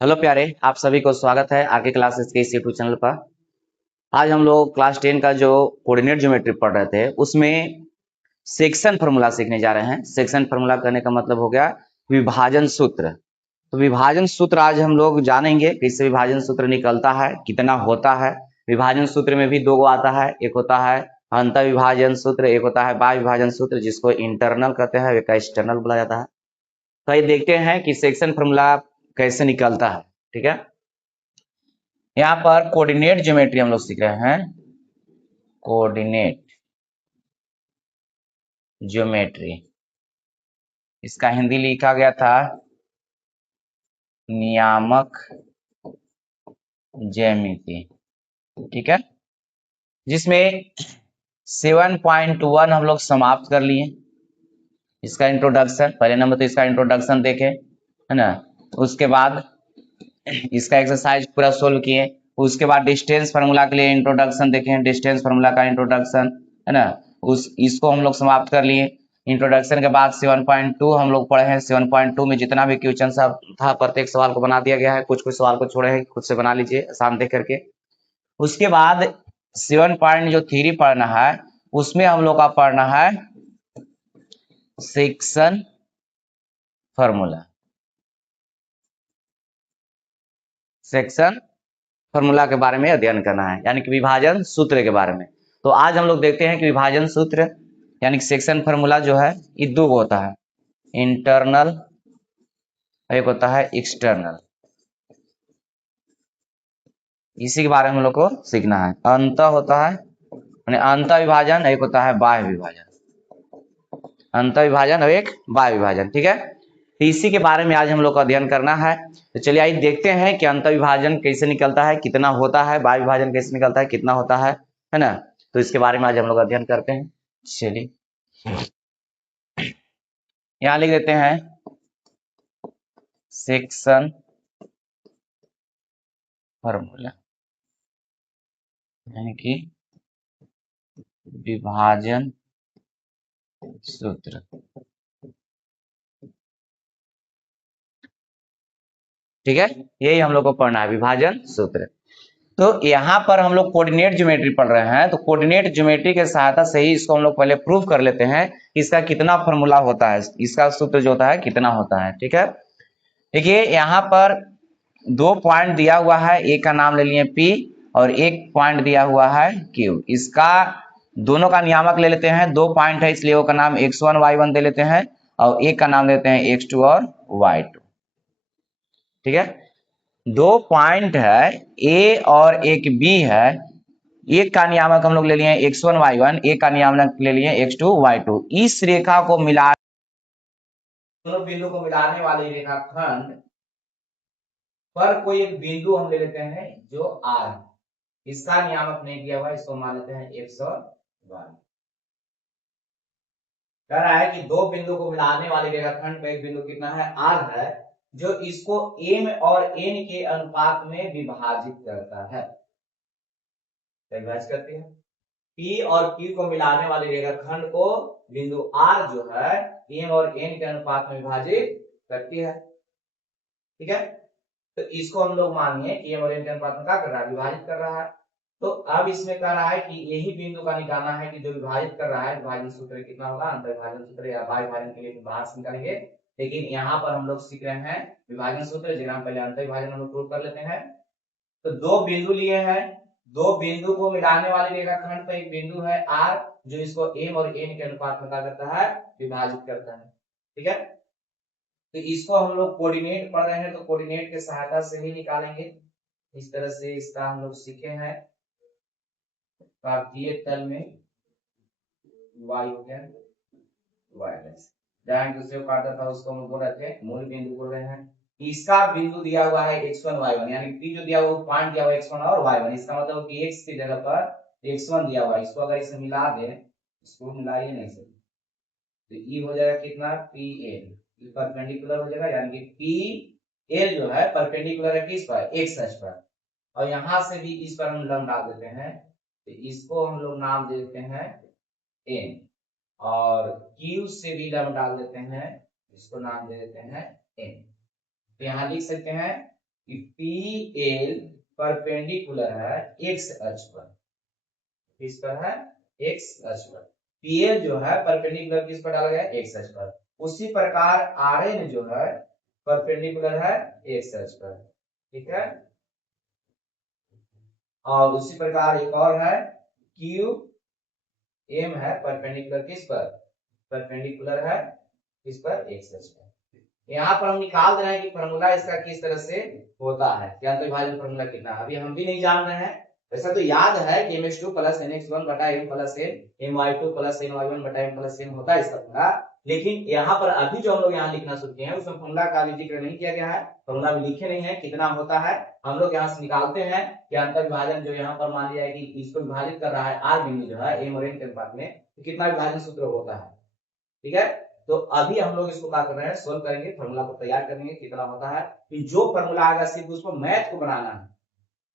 Hello प्यारे, आप सभी को स्वागत है आगे क्लासेस के इस यूट्यूब चैनल पर। आज हम लोग क्लास 10 का जो कोऑर्डिनेट ज्योमेट्री पढ़ रहे थे उसमें सेक्शन फार्मूला सीखने जा रहे हैं। सेक्शन फार्मूला करने का मतलब हो गया विभाजन सूत्र। तो विभाजन सूत्र आज हम लोग जानेंगे, किससे विभाजन सूत्र निकलता है, कितना होता है। विभाजन सूत्र में भी दो गो आता है, एक होता है अंतर विभाजन सूत्र, एक होता है बाह्य विभाजन सूत्र, जिसको इंटरनल कहते हैं, एक एक्सटर्नल बोला जाता है। तो ये देखते हैं कि सेक्शन फार्मूला कैसे निकलता है। ठीक है, यहाँ पर कोऑर्डिनेट ज्योमेट्री हम लोग सीख रहे हैं। कोऑर्डिनेट ज्योमेट्री, इसका हिंदी लिखा गया था नियामक ज्यामिति। ठीक है, जिसमें 7.1 हम लोग समाप्त कर लिए। इसका इंट्रोडक्शन, पहले नंबर तो इसका इंट्रोडक्शन देखे, है ना। उसके बाद इसका एक्सरसाइज पूरा सोल्व किए। उसके बाद डिस्टेंस फार्मूला के लिए इंट्रोडक्शन देखें, डिस्टेंस फार्मूला का इंट्रोडक्शन, है ना। इसको हम लोग समाप्त कर लिए। इंट्रोडक्शन के बाद 7.2 हम लोग पढ़े हैं। 7.2 में जितना भी क्वेश्चन सब था प्रत्येक सवाल को बना दिया गया है। कुछ कुछ सवाल को छोड़े हैं, खुद से बना लीजिए आसान देख करके। उसके बाद 7.3 पढ़ना है, उसमें हम लोग का पढ़ना है सेक्शन फार्मूला। सेक्शन फार्मूला के बारे में अध्ययन करना है, यानी कि विभाजन सूत्र के बारे में। तो आज हम लोग देखते हैं कि विभाजन सूत्र यानी कि सेक्शन फार्मूला जो है ये दो होता है, इंटरनल, एक होता है एक्सटर्नल। इसी के बारे में हम लोग को सीखना है। अंत होता है यानी अंत विभाजन, एक होता है बाह्य विभाजन। अंत विभाजन और एक बाह्य विभाजन। ठीक है, तो इसी के बारे में आज हम लोग को अध्ययन करना है। तो चलिए आइए देखते हैं कि अंत विभाजन कैसे निकलता है, कितना होता है, बाह्य विभाजन कैसे निकलता है, कितना होता है ना। तो इसके बारे में आज हम लोग अध्ययन करते हैं। चलिए यहाँ लिख देते हैं सेक्शन फार्मूला, यानी कि विभाजन सूत्र। ठीक है, यही हम लोग को पढ़ना है, विभाजन सूत्र। तो यहाँ पर हम लोग कोऑर्डिनेट ज्योमेट्री पढ़ रहे हैं, तो कोऑर्डिनेट ज्योमेट्री के सहायता से ही इसको हम लोग पहले प्रूव कर लेते हैं कि इसका कितना फॉर्मूला होता है, इसका सूत्र जो होता है कितना होता है। ठीक है, देखिए यहाँ पर दो पॉइंट दिया हुआ है, एक का नाम ले लिए P और एक पॉइंट दिया हुआ है Q। इसका दोनों का नियामक ले लेते हैं, दो पॉइंट है इसलिए वो का नाम x1 y1 दे लेते हैं और एक का नाम देते हैं x2 और y2। ठीक है, दो पॉइंट है A और एक B है, एक का नियामक हम लोग ले लिए x1 y1, एक का नियामक ले लिए x2 y2। इस रेखा को मिला, दोनों बिंदु को मिलाने वाली रेखाखंड पर कोई एक बिंदु हम ले लेते हैं जो R है, इसका नियामक नहीं दिया हुआ, इसको मान लेते हैं x और y। कह रहा है कि दो बिंदु को मिलाने वाले रेखाखंड पे एक बिंदु कितना है, R है, जो इसको m और n के अनुपात में विभाजित करता है, विभाजित करती है। P और Q को मिलाने वाले रेखाखंड को बिंदु R जो है m और n के अनुपात में विभाजित करती है। ठीक है, तो इसको हम लोग मानिए कि m और n के अनुपात में क्या कर रहा है, विभाजित कर रहा है। तो अब इसमें कह रहा है कि यही बिंदु का निकालना है कि जो विभाजित कर रहा है, विभाजन सूत्र कितना होगा, अंतर विभाजन सूत्र या बाह्य विभाजन के लिए बाहर से निकालेंगे। लेकिन यहाँ पर हम लोग सीख रहे हैं विभाजन सूत्र, जिन्हें हम पहले अंतर विभाजन हम लोग प्रूव कर लेते हैं। तो दो बिंदु लिए हैं, दो बिंदु को मिलाने वाले रेखाखंड पर एक बिंदु है R, जो इसको m और n के अनुपात में क्या करता है, विभाजित करता है। ठीक है, तो इसको हम लोग कोऑर्डिनेट पढ़ रहे हैं, तो कोऑर्डिनेट के सहायता से ही निकालेंगे। इस तरह से इसका हम लोग सीखे हैं, कागजीय तल में y हो गया, y जहां दूसरे को काटा था उसको हम बोल रहे थे मूल बिंदु बोल रहे हैं। इसका बिंदु दिया हुआ है x1 y1, यानी p जो दिया हुआ है पॉइंट दिया हुआ है x1 और y1। इसका मतलब कि x की जगह पर x1 दिया हुआ है, इसको अगर इसे मिला दें, इसको मिला ही नहीं सकते, तो ये हो जाएगा कितना, pl, ये परपेंडिकुलर हो जाएगा, यानी कि pl जो है परपेंडिकुलर है किस पर, x अक्ष पर। और यहां से भी इस पर हम लंब डाल देते हैं, तो इसको हम लोग नाम देते हैं n, और Q से भी लंब डाल देते हैं, इसको नाम दे देते हैं n। तो यहाँ लिख सकते हैं कि PL परपेंडिकुलर है x अक्ष पर, किस पर है, x अक्ष पर। PL जो है परपेंडिकुलर किस पर डाला गया है, x अक्ष पर। उसी प्रकार RN जो है परपेंडिकुलर है x अक्ष पर, ठीक है। और उसी प्रकार एक और है QM है परपेंडिकुलर किस पर, परपेंडिकुलर है किस पर, x अक्ष पर। यहाँ पर हम निकाल दे रहे हैं कि फॉर्मूला इसका किस तरह से होता है, क्या तो विभाजन फॉर्मूला कितना है, अभी हम भी नहीं जान रहे हैं। वैसा तो याद है कि mx2 प्लस nx1 बटा m plus n my2 plus ny1 बटा m प्लस n होता है इसका फॉर्मूला। लेकिन यहाँ पर अभी जो हम लोग यहाँ लिखना शुरू किए हैं उसमें फॉर्मूला का भी जिक्र नहीं किया गया है, फॉर्मूला भी लिखे नहीं है कितना होता है। हम लोग यहाँ से निकालते हैं कि अंतर विभाजन जो यहाँ पर मान लिया है कि इसको विभाजित कर रहा है r बिंदु जो है m और n के अनुपात में, तो कितना विभाजन सूत्र होता है, ठीक है। तो अभी हम लोग इसको क्या कर रहे हैं, सोल्व करेंगे, फॉर्मूला को तैयार करेंगे कितना होता है। कि जो फॉर्मूला आएगा सिर्फ उसको मैथ को बनाना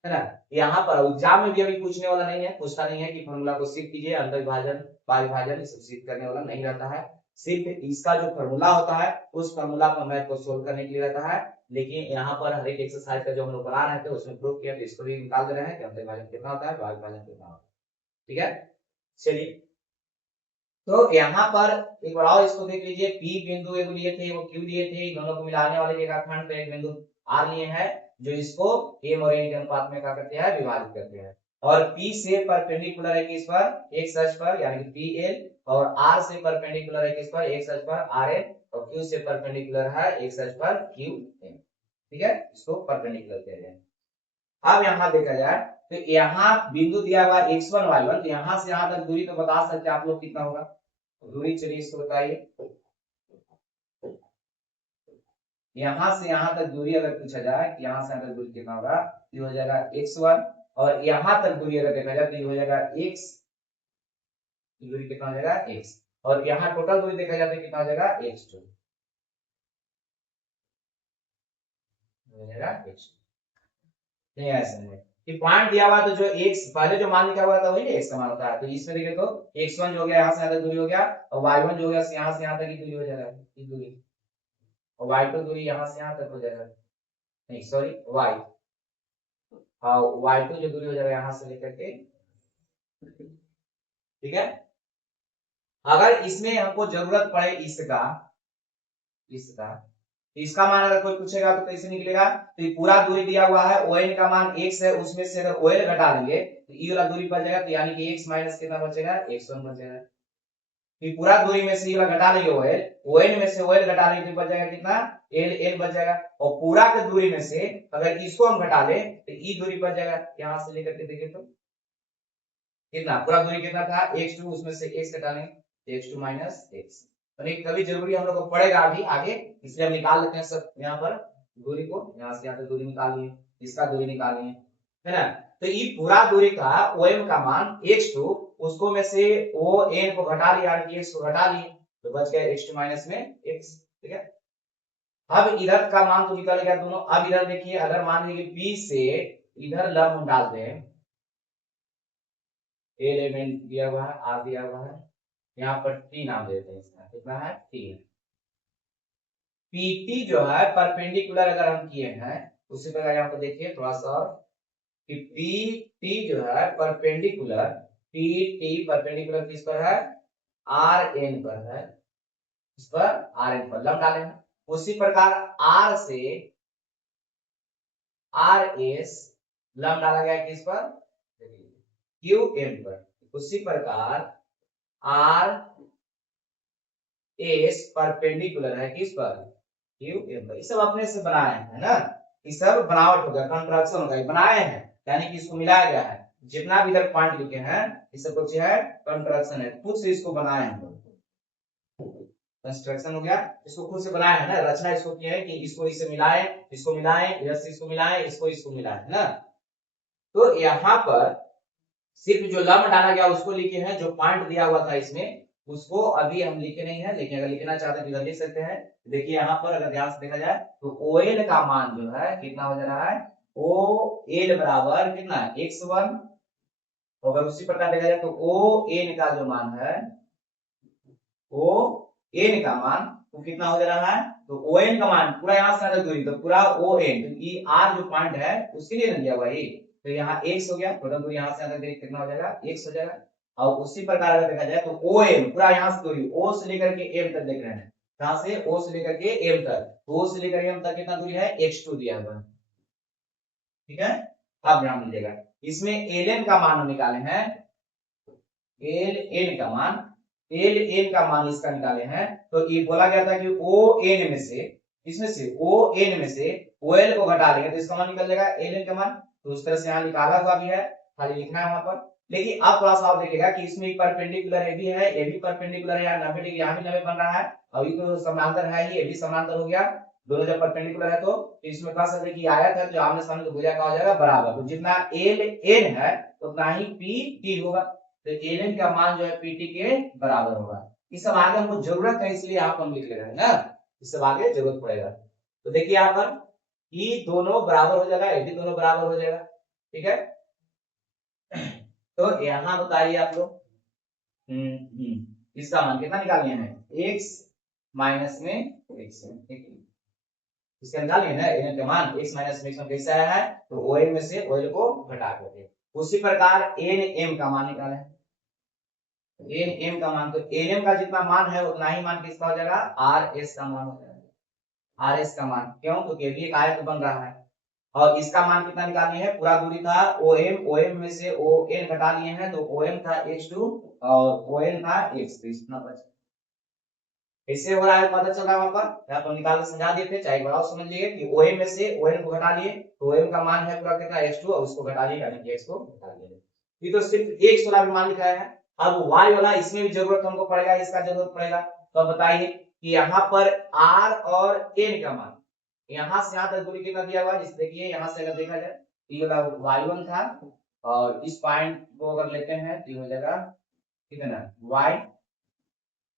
है ना। यहाँ पर एग्जाम में भी अभी पूछने वाला नहीं है, पूछता नहीं है कि फॉर्मूला को सिद्ध कीजिए, अंतर विभाजन पाई विभाजन ये सब सिद्ध करने वाला नहीं रहता है। सिर्फ इसका जो फॉर्मूला होता है उस फॉर्मूला को मैथ को सोल्व करने के लिए रहता है। लेकिन यहाँ पर हर एक एक्सरसाइज का जो हम लोग बना रहे थे उसमें प्रूव किया, तो इसको भी निकाल दे रहे हैं कि अंतर विभाजन कितना होता है, पाई विभाजन कितना होता है, ठीक है। चलिए तो यहाँ पर एक बार और इसको देख लीजिए, P बिंदु एक लिए थे, वो Q लिए थे, दोनों को मिलाने वाले रेखाखंड पे एक बिंदु R लिए हैं, जो इसको m और n के अनुपात में क्या करते हैं, विभाजित करते हैं। और P से परपेंडिकुलर है किस पर, x अक्ष पर, यानी कि PL, और R से परपेंडिकुलर है किस पर, x अक्ष पर RN, और Q से परपेंडिकुलर है x अक्ष पर QM, ठीक है, इसको परपेंडिकुलर कह रहे हैं। अब यहाँ देखा जाए तो यहाँ बिंदु दिया हुआ x1 y1, तो यहाँ से यहाँ तक दूरी तो बता सकते हैं आप लोग कितना होगा दूरी, चलिए इसको बताइए। यहाँ से यहाँ तक दूरी अगर पूछा जाए कि यहाँ से यहाँ तक दूरी कितना होगा, ये हो जाएगा x1, और यहाँ तक दूरी अगर देखा जाए तो ये हो जाएगा x, दूरी कितना हो जाएगा x, और यहाँ टोटल दूरी देखा जाए तो कितना हो जाएगा x2, हो जाएगा x2। नहीं ऐसा नहीं कि पॉइंट दिया हुआ तो जो x पहले जो मान लिखा हुआ था वही x का मान होता है, तो इसमें देखें तो x1 जो हो गया यहाँ से यहाँ तक दूरी हो गया, और y1 जो हो गया यहाँ से यहाँ तक की दूरी हो जाएगा, ये दूरी, और y2 दूरी यहाँ से यहाँ तक हो जाएगा, नहीं सॉरी y, और y2 जो दूरी हो जाएगा यहाँ से लेकर के, ठीक है। अगर इसमें हमको जरूरत पड़े इसका मान अगर कोई पूछेगा तो कैसे निकलेगा, तो ये पूरा दूरी दिया हुआ है, ON का मान x है, उसमें से अगर OL घटा देंगे तो ये वाला दूरी बच जाएगा, तो यानी कि x माइनस कितना बचेगा, x1 बचेगा। फिर पूरा दूरी में से ये वाला घटा लेंगे ON में से OL घटा लेंगे तो बच जाएगा कितना, L बच जाएगा, और पूरा के दूरी में से अगर इसको हम घटा ले तो ये दूरी बच जाएगा, यहाँ से लेकर के देखें तो कितना, पूरा दूरी कितना था x2, उसमें से x घटा लेंगे x2 माइनस x, कभी जरूरी हम लोग को पड़ेगा अभी आगे, इसलिए हम निकाल लेते हैं सब यहाँ पर दूरी को, यहाँ से यहाँ तक दूरी निकाल लिए, इसका दूरी निकाल लिए, है ना। तो ये पूरा दूरी का OM का मान x2, उसको में से ON को घटा लिया, x को घटा लिए, तो बच गया x2 माइनस में x, ठीक है। अब इधर का मान तो निकल गया दोनों। अब इधर देखिए, अगर मान लीजिए P से इधर लंब हम डालते हैं, एलिमेंट दिया हुआ है, R दिया हुआ है, यहाँ पर T नाम देते हैं, इसका कितना है T। PT जो है परपेंडिकुलर अगर हम किए हैं, उसी प्रकार यहाँ पर देखिए थोड़ा सा और, कि PT जो है परपेंडिकुलर, PT परपेंडिकुलर किस पर है, RN पर है, इस पर RN पर लंब डालेंगे। उसी प्रकार R से RS लंब डाला गया किस पर, QM पर। उसी प्रकार RS परपेंडिकुलर है किस पर, QM पर। ये सब अपने से बनाए हैं ना, ये सब बनावट हो गया, कंट्रैक्शन हो गया, बनाए हैं, यानी कि इसको मिलाया गया है, जितना भी इधर पॉइंट लिखे हैं ये सब कुछ है कंट्रैक्शन है, खुद से इसको बनाए हैं, कंस्ट्रक्शन हो गया, इसको खुद से बनाया है ना, रचना इसको किया है कि इसको इससे मिलाएं, इसको मिलाएं, इधर से इसको मिलाएं, इसको मिलाएं, है ना। तो यहाँ पर सिर्फ जो लंब डाला गया उसको लिखे हैं, जो पॉइंट दिया हुआ था इसमें उसको अभी हम लिखे नहीं है, लेकिन अगर लिखना चाहते हैं तो इधर लिख सकते हैं। देखिए यहाँ पर अगर ध्यान से देखा जाए तो OL का मान जो है कितना हो जा रहा है, OL बराबर कितना है x1, अगर उसी प्रकार देखा जाए तो ON का जो मान है, ON का मान वो कितना हो जा रहा है तो ओ एन का मान पूरा यहाँ से तक दूरी, तो पूरा ओ एन, क्योंकि आर जो पॉइंट है उसके लिए ना दिया हुआ ये, तो यहाँ x हो गया, टोटल दूरी यहाँ से तक कितना हो जाएगा, x हो जाएगा। और उसी प्रकार अगर देखा जाए तो ओ एम पूरा यहाँ से दूरी, ओ से लेकर के एम तक देख रहे हैं, कहां से, ओ से लेकर के एम तक, ओ से लेकर एम तक कितना दूरी है, x2 दिया हुआ है, ठीक है। अब ध्यान दीजिएगा, इसमें एल एन का मान निकाले हैं, एल एन का मान, एल एन का मान इसका निकाले हैं, तो ये बोला गया था कि ओ एन में से, इसमें से ओ एन में से ओ एल को घटा लेंगे तो इसका मान निकल जाएगा एल एन का मान, तो उस तरह से यहाँ निकाला हुआ भी है, खाली लिखना है वहां पर। लेकिन अब थोड़ा सा आप देखिएगा कि इसमें एक परपेंडिकुलर ए भी है, ए भी परपेंडिकुलर है, 90 डिग्री यहाँ भी 90 बन रहा है, और ये तो समांतर है ही, ये भी समांतर हो गया, दोनों जब परपेंडिकुलर है तो इसमें कह सकते हैं कि आयत है तो आमने सामने तो भुजा का हो जाएगा बराबर, तो जितना एल एन है उतना ही पी टी होगा, तो एल एन का मान जो है पीटी के बराबर होगा। इस सब आगे हमको जरूरत है इसलिए आप हम लिख ले रहे हैं ना, इस सब आगे जरूरत पड़ेगा। तो देखिए यहाँ पर ई दोनों बराबर हो जाएगा, ए भी दोनों बराबर हो जाएगा, ठीक है। तो यहाँ बताइए आप लोग, इसका मान कितना निकालिए हैं, x माइनस में x, इसका निकालिए ना एन का मान, x माइनस में x में कैसे आया है, तो ओ एन में से ओ एल को घटा करके, उसी प्रकार एन एम का मान निकाले, एन एम का मान, तो एन एम का जितना मान है उतना ही मान किसका हो जाएगा, आर एस का मान हो जाएगा, आर एस का मान, क्यों, तो केवल एक आयत बन रहा है, और इसका मान कितना निकालिए है, पूरा दूरी था ओ एम में से ओ एन घटा लिए हैं, तो ओ एम था x2 और ओ एन था x, तो इतना बचा, कैसे हो रहा है पता चल रहा है वहां पर, आप निकाल के समझा देते, चाहे बड़ा समझ लिए कि ओ एम में से ओ एन को घटा लिए, तो ओ एम का मान है पूरा कितना x2 और उसको घटा लिए यानी कि x को घटा लिए, ये तो सिर्फ एक वाला मान लिखाया है। अब y वाला इसमें भी जरूरत हमको पड़ेगा, इसका जरूरत पड़ेगा, तो अब बताइए कि यहाँ पर r और n का मान, यहाँ से यहाँ तक दूरी कितना दिया हुआ है, देखिए यहाँ से अगर देखा जाए ये वाला y1 था, और इस पॉइंट को अगर लेते हैं तो हो जाएगा कितना y,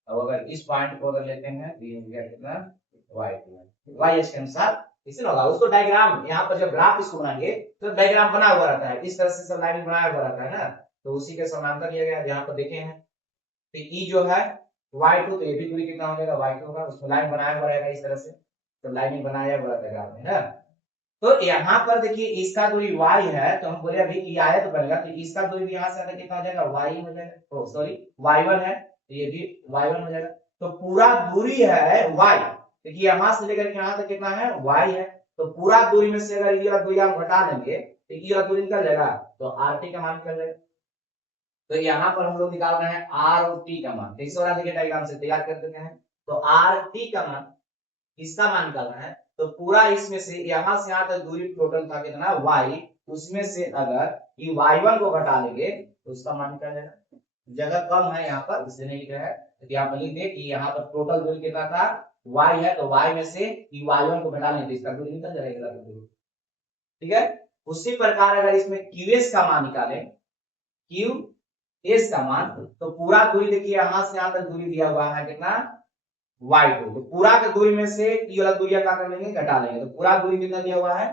और अगर इस पॉइंट को अगर लेते हैं तो ये हो गया कितना y2, y के अनुसार इसे होगा, उसको डायग्राम यहाँ पर जब ग्राफ इसको बनाएंगे तो डायग्राम बना हुआ रहता है, इस तरह से सब लाइन बनाया हुआ रहता है ना, तो उसी के समांतर लिया गया, यहाँ पर देखे हैं, तो ई जो है y2, तो ये भी दूरी कितना हो जाएगा y2 होगा, उसको लाइन बनाया हुआ रहेगा इस तरह से, तो लाइन बनाया हुआ रहता है ग्राफ में ना। तो यहाँ पर देखिए इसका दूरी y है, तो हम बोले अभी कि आयत बनेगा, तो इसका दूरी यहाँ से आकर कितना हो जाएगा y हो जाएगा, तो सॉरी y1 है, तो ये भी y1 हो जाएगा, तो पूरा दूरी है y, देखिए यहाँ से लेकर के यहाँ तक कितना है y है, तो पूरा दूरी में से अगर ये वाला दूरी हम घटा देंगे तो ये वाला दूरी निकल जाएगा, तो RT का मान निकल जाएगा। तो यहाँ पर हम लोग निकाल रहे हैं R और T का मान, इस वाला देखिए डायग्राम से तैयार कर देते हैं, तो RT का मान, इसका मान निकालना है, तो पूरा इसमें से यहाँ से यहाँ तक दूरी टोटल था कितना y, उसमें से अगर ये y1 को घटा लेंगे तो उसका मान निकल जाएगा, जगह कम है यहाँ पर इसलिए नहीं लिख रहा है, तो यहाँ पर लिख दे कि यहाँ पर टोटल दूरी कितना था y है, तो y में से y1 को घटा लेंगे तो इसका दूरी निकल जाएगा, ठीक है। उसी प्रकार अगर इसमें qs का मान निकालें, qs का मान, तो पूरा दूरी देखिए यहाँ से यहाँ तक दूरी दिया हुआ है कितना y2, तो पूरा के दूरी में से ये वाला दूरी क्या कर लेंगे, घटा लेंगे, तो पूरा दूरी कितना दिया हुआ है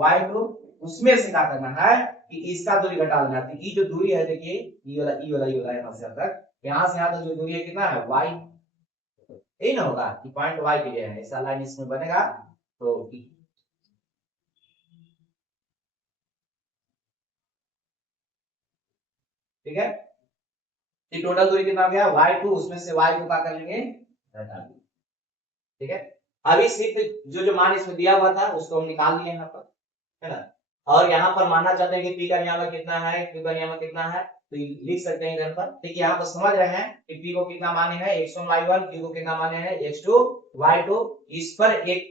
y2, उसमें से क्या करना है कि इसका दूरी घटा लेना है, तो ये जो दूरी है देखिए ये वाला यहाँ से यहाँ तक जो दूरी है कितना है y, यही ना होगा कि पॉइंट y के लिए है, ऐसा लाइन इसमें बनेगा, तो ठीक है, ये टोटल दूरी कितना हो गया y2, उसमें से y को क्या कर लेंगे घटा लेंगे, ठीक है। अभी सिर्फ जो मान इसमें दिया हुआ था उसको हम निकाल लिए यहाँ पर, है ना, और यहाँ पर मानना चाहते हैं कि p का नियामक कितना है, q का नियामक कितना है, तो लिख सकते हैं इधर पर, ठीक है। यहाँ पर समझ रहे हैं कि p को कितना माने है x1 y1, q को कितना माने है x2 y2, इस पर एक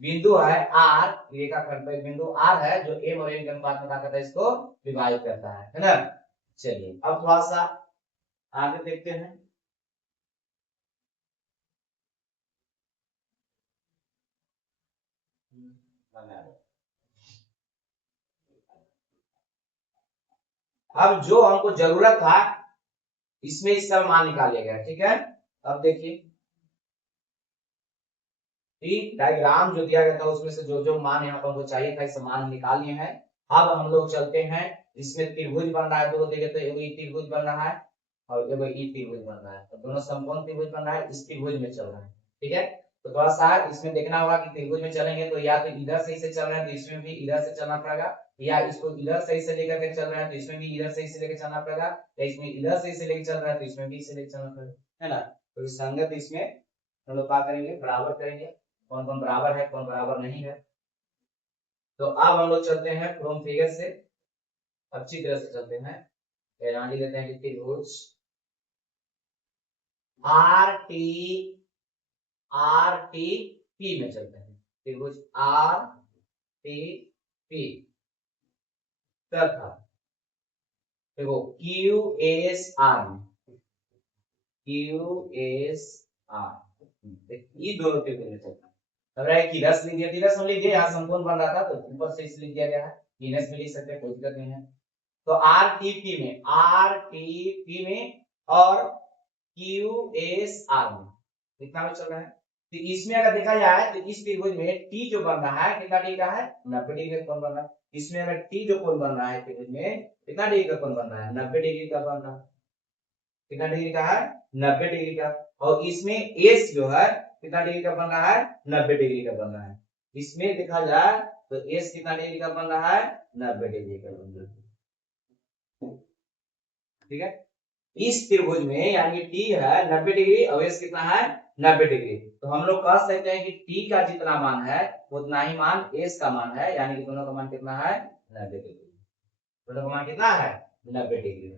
बिंदु है r, रेखाखंड पर बिंदु r है जो m और n के अनुपात में क्या करता है, इसको विभाजित करता है ना। चलिए अब थोड़ा सा आगे देखते हैं, अब जो हमको जरूरत था इसमें इसका मान निकाल लिया गया, ठीक है। अब देखिए डायग्राम जो दिया गया था उसमें से जो जो मान यहाँ पर हमको चाहिए था इस मान निकाल लिए हैं। अब हम लोग चलते हैं, इसमें त्रिभुज बन रहा है, दो देखे तो एगो त्रिभुज बन रहा है और एगो त्रिभुज बन रहा है, तो दोनों समकोण त्रिभुज बन रहा है, इस त्रिभुज में चल रहा है, ठीक है। तो थोड़ा सा इसमें देखना होगा कि त्रिभुज में चलेंगे तो या तो इधर सही से चल रहा है तो इसमें भी इधर से चलना पड़ेगा, या इसको इधर सही से लेकर के चल रहा है तो इसमें भी इधर सही से लेकर चलना पड़ेगा, या इसमें इधर सही से लेकर चल रहा है तो इसमें भी इसे लेकर चलना पड़ेगा, है ना। तो इस संगत इसमें हम लोग क्या करेंगे, बराबर करेंगे, कौन कौन बराबर है कौन बराबर नहीं है। तो अब हम लोग चलते हैं फ्रॉम फिगर से, अच्छी तरह से चलते हैं। मान लेते हैं कि त्रिभुज आर टी पी में चलते हैं, त्रिभुज आर टी पी तथा देखो क्यू एस आर में, क्यू एस आर ये दोनों त्रिभुज में चलता है। लग रहा है कि रस लिख दिया, रस हम लिख दिया, यहाँ समकोण बन रहा था तो ऊपर से इस लिख दिया गया है, इनस में लिख सकते हैं, कोई दिक्कत नहीं है। तो आर टी पी में और क्यू एस आर में कितना में चल रहा है। तो इसमें अगर देखा जाए तो इस त्रिभुज में टी जो बन रहा है कितना डिग्री का है, 90 डिग्री का कोण बन रहा है। इसमें अगर टी जो कोण बन रहा है त्रिभुज में कितना डिग्री का कोण बन रहा है, 90 डिग्री का बन रहा है। कितना डिग्री का है, 90 डिग्री का। और इसमें एस जो है कितना डिग्री का बन रहा है, 90 डिग्री का बन रहा है। इसमें देखा जाए तो एस कितना डिग्री का बन रहा है, 90 डिग्री का बन रहा है। ठीक है, इस त्रिभुज में यानी कि टी है 90 डिग्री और एस कितना है, 90 डिग्री। तो हम लोग कह सकते हैं कि टी का जितना मान है उतना ही मान एस का मान है, यानी कि दोनों का मान कितना है, 90 डिग्री। दोनों का मान कितना है, 90 डिग्री।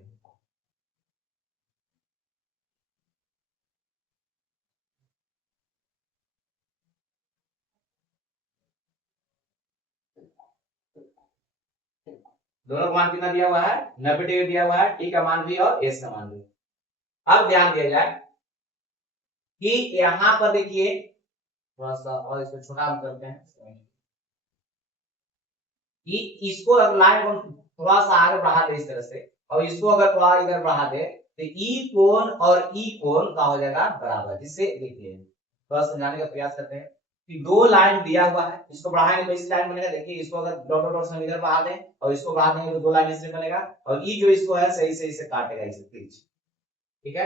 दोनों का मान कितना दिया हुआ है, 90 डिग्री दिया हुआ है, टी का मान भी और एस का मान भी। अब ध्यान दिया जाए कि यहां पर देखिए थोड़ा सा और इसको छोटा हम करते हैं कि इसको अगर लाइन को थोड़ा सा आगे बढ़ा दे इस तरह से और इसको अगर थोड़ा इधर बढ़ा दे तो ई कोण और ई कोण का हो जाएगा बराबर। जिससे देखिए थोड़ा समझाने का प्रयास करते हैं कि दो लाइन दिया हुआ है, इसको बढ़ाएंगे तो इस लाइन बनेगा। देखिए इसको अगर डॉट डॉट से इधर बढ़ा दें और इसको बढ़ा देंगे तो दो लाइन इसमें बनेगा और ई जो इसको है सही से इसे काटेगा इसे खींच। ठीक है,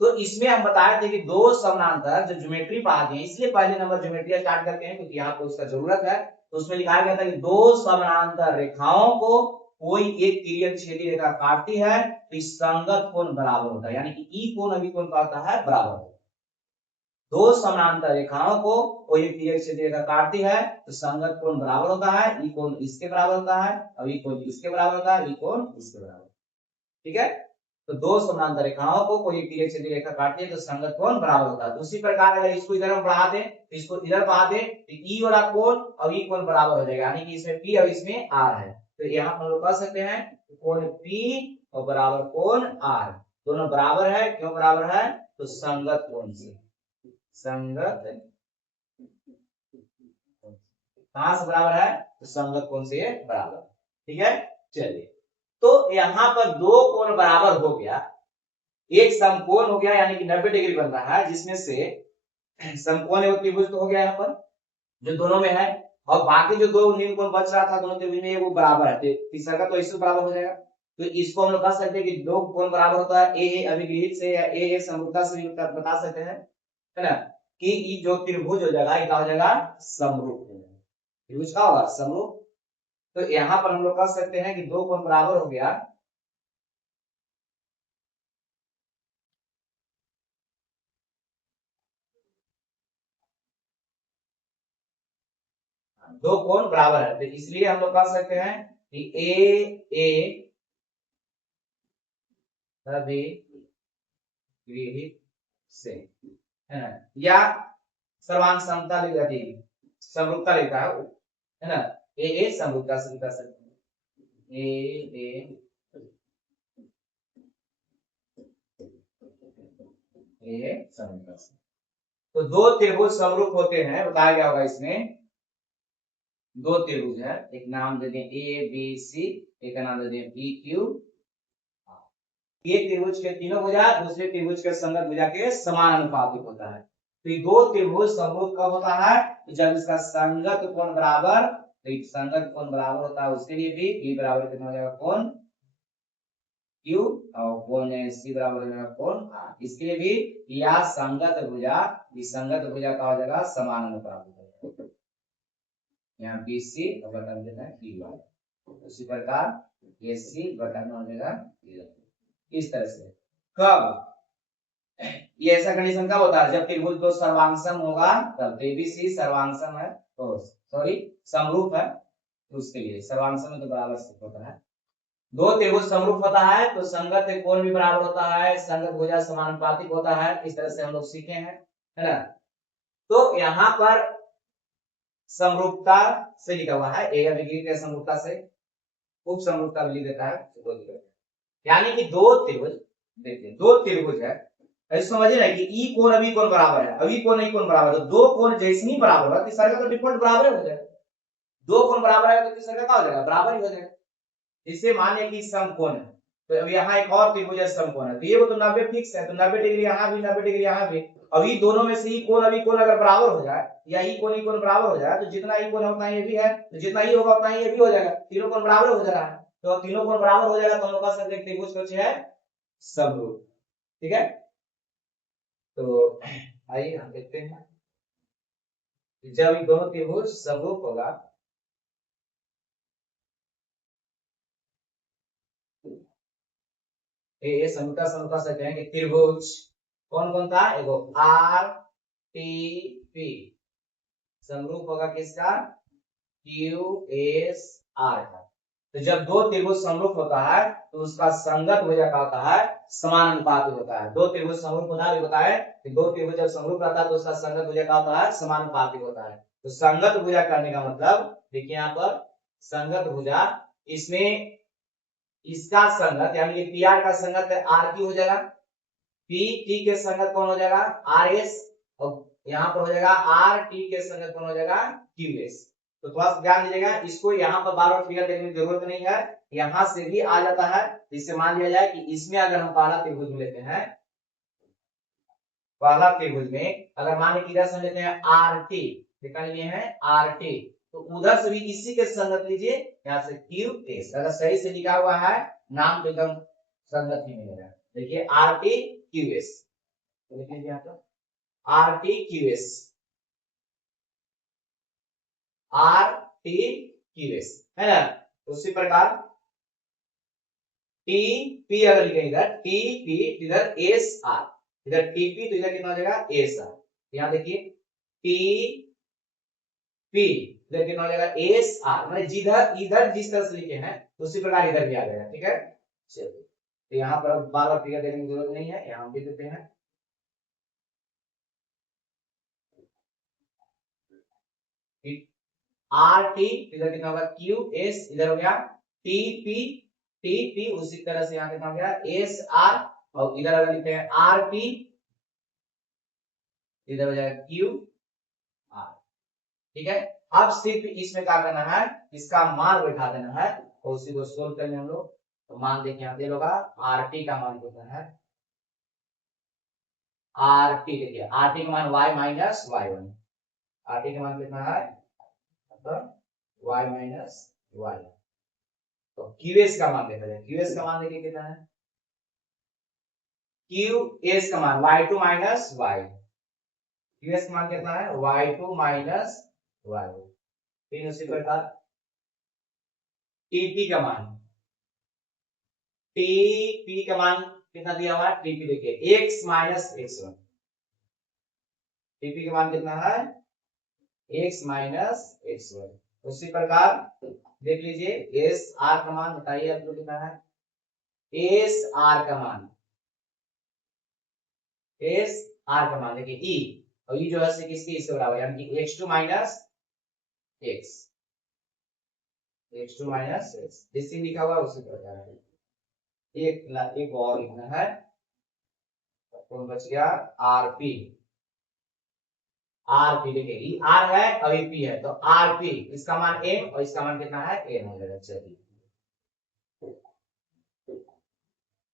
तो इसमें हम बताए थे कि दो समानांतर जो ज्योमेट्री पढ़ाते हैं, इसलिए पहले नंबर ज्योमेट्री स्टार्ट करते हैं क्योंकि यहाँ पे उसका जरूरत है। तो उसमें लिखा गया था कि दो समानांतर रेखाओं को कोई एक तिर्यक छेदी रेखा काटती है तो इस संगत कोण बराबर होता है, यानी कि ई कोण और ई कोण का होता है बराबर। दो समानांतर रेखाओं को कोई एक तिर्यक छेदी रेखा काटती है तो संगत कोण बराबर होता है, ई कोण इसके बराबर होता है और ई कोण इसके बराबर होता है, ई कोण इसके बराबर। ठीक है, तो दो समानांतर रेखाओं को कोई तिर्यक छेदी रेखा काटती है तो संगत कोण बराबर होता है। तो उसी प्रकार अगर इसको इधर हम बढ़ा दें तो इसको इधर बढ़ा दें तो ई वाला कोण और ई कोण बराबर हो जाएगा, यानी कि इसमें पी और इसमें आर है। तो यहाँ हम लोग कह सकते हैं कोण पी और बराबर कोण आर, दोनों बराबर है। क्यों बराबर है, तो संगत कोण से, संगत कहां से बराबर है, तो संगत कोण से बराबर। ठीक है, चलिए तो यहाँ पर दो कोण बराबर हो गया, एक समकोण हो गया यानी कि 90 डिग्री बन रहा है, जिसमें से समकोण एवं त्रिभुज तो हो गया यहाँ पर जो दोनों में है, और बाकी जो दो निम्न कोण बच रहा था दोनों त्रिभुज में वो बराबर है, तीसरा का तो इससे बराबर हो जाएगा। तो इसको हम लोग कह सकते हैं कि दो कोण बराबर होता है ए अभिगृहित से या ए समरूपता से भी बता सकते हैं, है ना, कि ये जो त्रिभुज हो जाएगा ये हो जाएगा समरूप, त्रिभुज का होगा समरूप। तो यहाँ पर हम लोग कह सकते हैं कि दो कोण बराबर हो गया, दो कोण बराबर है, तो इसलिए हम लोग कह सकते हैं कि ए अभिगृहित से, है ना, या सर्वांग समता लिख जाती है, समरूपता लिखा है ना, ए समरूपता से लिखा सकते हैं, ए समरूपता से। तो दो त्रिभुज समरूप होते हैं, बताया गया होगा इसमें, दो त्रिभुज है, एक नाम दे दें ए बी सी, एक का नाम दे दें पी क्यू। एक त्रिभुज के तीनों भुजा दूसरे त्रिभुज के संगत भुजा के समान अनुपातिक होता है। तो ये दो त्रिभुज समरूप कब होता है, तो जब इसका संगत कोण बराबर, तो संगत कोण बराबर होता है उसके लिए भी ये बराबर कितना हो जाएगा, कोण क्यू और कोण सी बराबर हो जाएगा कोण आर। इसके लिए भी या संगत भुजा, विसंगत भुजा का हो जाएगा समानुपाती हो जाएगा। यहाँ बी सी और बटा में देना है क्यू आर। उसी प्रकार ए सी बटा में हो जाएगा इस तरह से। कब ये ऐसा कंडीशन कब होता है? जब त्रिभुज दो सर्वांगसम होगा तब। एबीसी सर्वांगसम है तो सॉरी समरूप है तो उसके लिए सर्वांगसम में तो बराबर स्थित होता है। दो त्रिभुज समरूप होता है तो संगत कोण भी बराबर होता है, संगत भुजा समानुपातिक होता है। इस तरह से हम लोग सीखे हैं, है ना। तो यहाँ पर समरूपता से लिखा हुआ है, एगा विपरीत समरूपता से, उप समरूपता भी लिख देता है। यानी कि दो त्रिभुज, देखिए दो त्रिभुज है, ऐसे समझिए ना कि ई कोण अभी कोण बराबर है, अभी कोण नहीं कोण बराबर है, तो दो कोण जैसे ही बराबर होगा तीसरे का तो डिफॉल्ट बराबर हो जाएगा। दो कोण बराबर है तो तीसरे का क्या हो जाएगा? बराबर ही हो जाएगा। इसे मान लिया कि समकोण है, तो अब यहाँ एक और त्रिभुज है समकोण है, तो ये वो तो 90 फिक्स है, तो 90 डिग्री यहाँ भी 90 डिग्री यहाँ भी। अभी दोनों में से ही कोण अभी कोण अगर बराबर हो जाए या ही कोण बराबर हो जाए तो जितना ही कोण उतना ही ये भी है, तो जितना ही होगा उतना ही ये भी हो जाएगा। तीनों कोण बराबर हो जा रहा है, तो तीनों कोण बराबर हो जाएगा तो हम लोग कह सकते हैं त्रिभुज कक्ष है समरूप। ठीक है, तो आइए हम देखते हैं जब दोनों त्रिभुज समरूप होगा ये समरूपता से कहेंगे त्रिभुज कौन कौन था? एगो आर टी पी समरूप होगा किसका? क्यू एस आर का। तो जब दो त्रिभुज समरूप होता है तो उसका संगत भुजा का होता है समानुपाती होता है। दो त्रिभुज समरूप होना भी होता है कि दो त्रिभुज जब समरूप रहता है तो उसका संगत भुजा का होता है समानुपाती होता है। तो संगत भुजा करने का मतलब देखिए यहाँ पर संगत भुजा, इसमें इसका संगत यानी कि पी आर का संगत आर क्यू हो जाएगा, पी टी के संगत कौन हो जाएगा? आर एस, और यहाँ पर हो जाएगा आर टी के संगत कौन हो जाएगा? Q S. तो थोड़ा सा ध्यान दीजिएगा, इसको यहाँ पर बार बार फिगर देखने की जरूरत नहीं है, यहाँ से भी आ जाता है। जिससे मान लिया जाए कि इसमें अगर हम पहला त्रिभुज लेते हैं, पहला त्रिभुज में अगर मान लीजिए इधर से लेते हैं आर टी, निकाल लिए हैं आर टी, तो उधर से भी इसी के संगत लीजिए, यहाँ से क्यू एस। अगर सही से लिखा हुआ है नाम तो एकदम संगत ही मिलेगा। देखिए आर टी क्यू एस, लिख लीजिए यहाँ पर R T Q S, R T Q S, है ना। उसी प्रकार टी पी अगर लिखेंगे इधर टी पी, इधर एस आर, इधर टी पी तो इधर कितना हो जाएगा? S R. यहाँ देखिए टी पी इधर कितना हो जाएगा? एस आर, मतलब जिधर इधर जिस तरह से लिखे हैं उसी प्रकार इधर भी आ जाएगा। ठीक है, चलिए तो यहाँ पर बार बार फिगर देने की जरूरत नहीं है, यहाँ भी देते हैं आर टी, इधर कितना होगा? क्यू एस, इधर हो गया टी पी, टी पी उसी तरह से यहाँ कितना हो गया? एस आर, और इधर अगर लिखते हैं आर पी, इधर हो जाएगा क्यू आर। ठीक है, अब सिर्फ इसमें क्या करना है? इसका मान बैठा देना है और उसी को सोल्व करेंगे हम लोग। तो मान देखिए यहाँ पे होगा आर टी का मान कितना है? आर टी देखिए आर टी का मान y minus Y one, R T का मान कितना है? मतलब y माइनस वाई। तो QS का मान देखा जाए, QS का मान देखिए कितना है? QS का मान y2 माइनस y, QS का मान कितना है? y2 minus y। फिर उसी प्रकार TP का मान, TP का मान कितना दिया हुआ है? TP देखिए x माइनस x1, TP का मान कितना है? x minus x1। उसी प्रकार देख लीजिए एस आर का मान बताइए आप लोग कितना है? एस आर का मान, एस आर का मान देखिए ई, और ई जो है किसके इसके बराबर, यानी कि x2 minus x, x2 minus x जिससे लिखा हुआ उसी प्रकार है। एक और लिखना है, कौन बच गया? आरपी, आरपी देखिए आर है अभी पी है, तो आरपी इसका मान m और इसका मान कितना है? m हो जाएगा। चलिए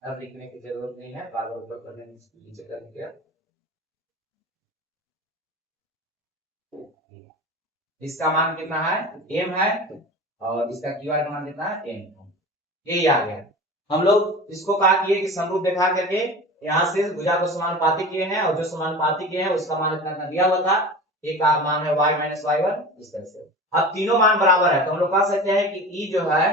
अब लिखने की जरूरत नहीं है, बार बार ऊपर करने नीचे करने के, इसका मान कितना है? m है, और इसका क्यू आर का मान कितना है? m, यही आ गया। हम लोग इसको कहा किए कि समरूप दिखा करके यहाँ से भुजा को समानुपाती किए हैं और जो समानुपाती किए हैं उसका मान इतना इतना दिया हुआ था, एक का मान है y माइनस y1 इस तरह से। अब तीनों मान बराबर है तो हम लोग कह सकते हैं कि e जो है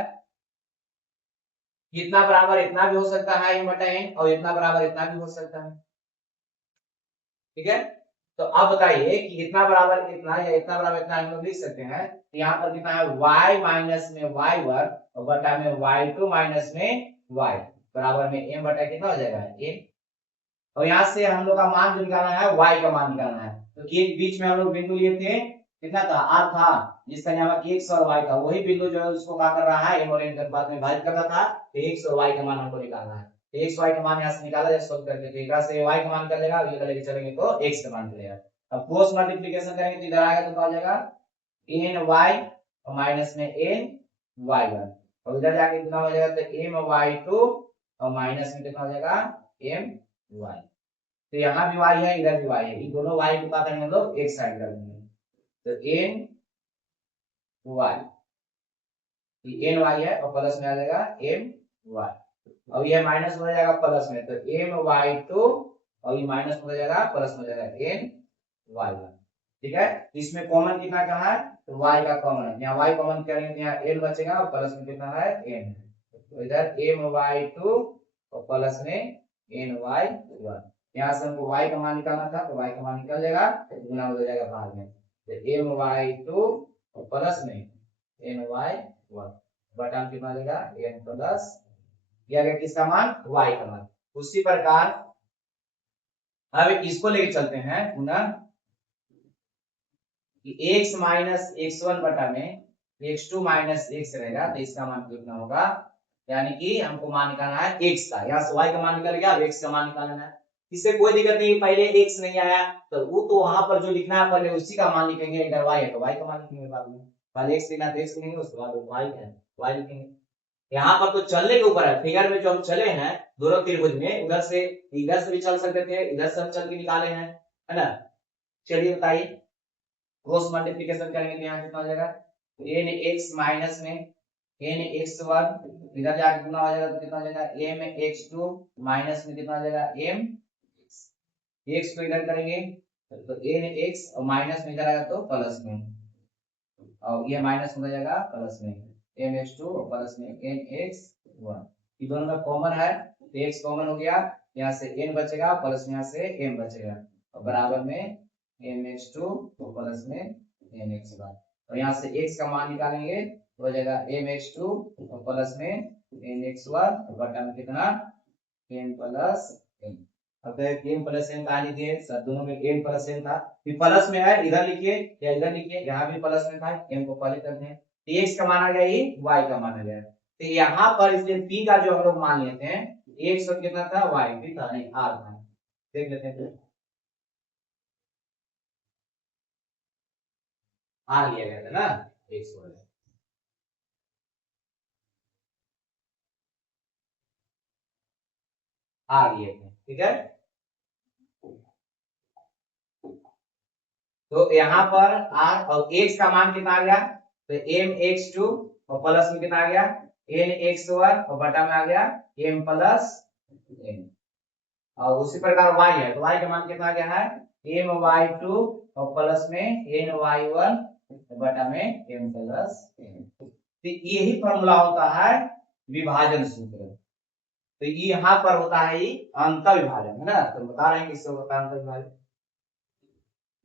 इतना बराबर इतना भी हो सकता है m बटा n और इतना बराबर इतना भी हो सकता है। ठीक है, तो अब बताइए कि इतना बराबर इतना या इतना बराबर इतना हम लोग लिख सकते हैं। यहाँ पर कितना है y माइनस में y1 और बटा में y2 माइनस में y बराबर में m बटा कितना हो जाएगा m। और यहाँ से हम लोग का मान जो निकालना है y का मान निकालना है, तो एक बीच में हम लोग बिंदु लिए थे कितना था r था जिसका नाम x और y था, वही बिंदु जो है उसको क्या कर रहा है m और n के अनुपात में विभाजित कर रहा था, तो x और y का मान हमको निकालना है। तो x y का मान यहाँ से निकाला जाए सोल्व करके, तो इधर से y का मान निकलेगा और इधर लेके चलेंगे तो x का मान निकलेगा। अब क्रॉस मल्टीप्लिकेशन करेंगे तो इधर आएगा तो क्या हो जाएगा n y और माइनस में n y1 और इधर जाके कितना हो जाएगा तो m y2 और माइनस में कितना हो जाएगा m y। तो यहाँ भी y है इधर भी y है, इन दोनों y को क्या करेंगे हम लोग एक साइड कर देंगे, तो n y ये n y है और प्लस में आ जाएगा m y और ये माइनस हो जाएगा प्लस में, तो m y2 और ये माइनस हो जाएगा प्लस में हो जाएगा n y1। ठीक है, इसमें कॉमन कितना का है तो y का कॉमन है, यहाँ y कॉमन करेंगे तो यहाँ n बचेगा और प्लस में कितना है n, तो इधर m y2 और प्लस में n y1। यहाँ से हमको y का मान निकालना था तो y का मान निकल जाएगा, गुना हो जाएगा भाग में, तो m y2 और प्लस में n y1 बटा में कितना आ जाएगा n प्लस ये आ गया किसका मान y का मान। उसी प्रकार अब इसको लेके चलते हैं पुनः कि x माइनस x1 बटा में x2 माइनस x रहेगा, तो इसका मान कितना होगा, यानी कि हमको मान निकालना है x का, यहाँ से y का मान निकल गया, अब x का मान निकालना है। इससे कोई दिक्कत नहीं, पहले x नहीं आया तो वो तो वहां पर जो लिखना है पहले उसी का मान लिखेंगे, अगर y है तो y का मान लिखेंगे बाद में, पहले x लिखना तो x लिखेंगे उसके बाद y है y लिखेंगे। यहाँ पर तो चलने के ऊपर है, फिगर में जो हम चले हैं दोनों त्रिभुज में उधर से इधर से भी चल सकते थे, इधर से हम चल के निकाले हैं, है ना। चलिए बताइए क्रॉस मल्टीप्लिकेशन करेंगे तो यहाँ कितना हो जाएगा n x माइनस में n x1 इधर जाके कितना हो जाएगा तो कितना हो जाएगा m x2 माइनस में कितना हो जाएगा m x को इधर करेंगे तो n x और माइनस में इधर आएगा तो प्लस में और ये माइनस हो जाएगा प्लस में m x2 और प्लस में n x1, ये दोनों का कॉमन है तो x कॉमन हो गया, यहाँ से n बचेगा प्लस में यहाँ से m बचेगा और बराबर में mx2 और प्लस में nx1 और यहाँ से x का मान निकालेंगे तो हो जाएगा mx2 और प्लस में nx1 और बटा में कितना n प्लस n। अब n प्लस n कहा लिखिए सर, दोनों में n प्लस n था, फिर प्लस में है इधर लिखिए या इधर लिखिए, यहाँ भी प्लस में था n को पहले करते हैं तो x का मान आ गया, ये y का मान आ गया। तो यहाँ पर इसलिए p का जो हम लोग मान लेते हैं x और कितना था y भी था नहीं r था, देख लेते हैं r लिया गया था ना x और r लिए थे। ठीक है, तो यहाँ पर r और x का मान कितना आ गया तो m x2 और प्लस में कितना आ गया n x1 और बटा में आ गया m प्लस n और उसी प्रकार y है तो y का मान कितना आ गया है m y2 और प्लस में n y1 बटा में m प्लस n। तो यही फॉर्मूला होता है विभाजन सूत्र, तो ये यहाँ पर होता है ये अंतर विभाजन है ना, तो बता रहे हैं किससे होता है अंतर विभाजन।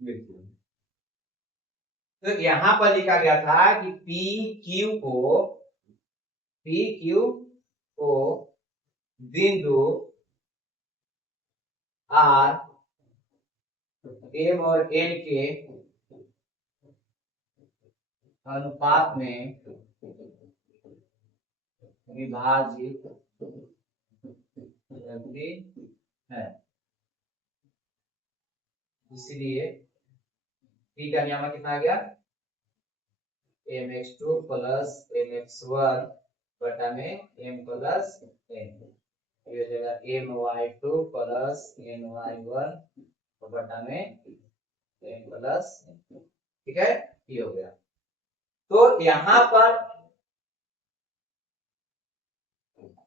बिल्कुल, तो यहाँ पर लिखा गया था कि पी क्यू को बिंदु आर एम और एन के अनुपात में विभाजित करती है, इसलिए पी का नियम कितना आ गया mx2 प्लस mx1 बटा में m प्लस n, ये हो जाएगा my2 प्लस ny1 बटा में m प्लस n। ठीक है, ये हो गया। तो यहाँ पर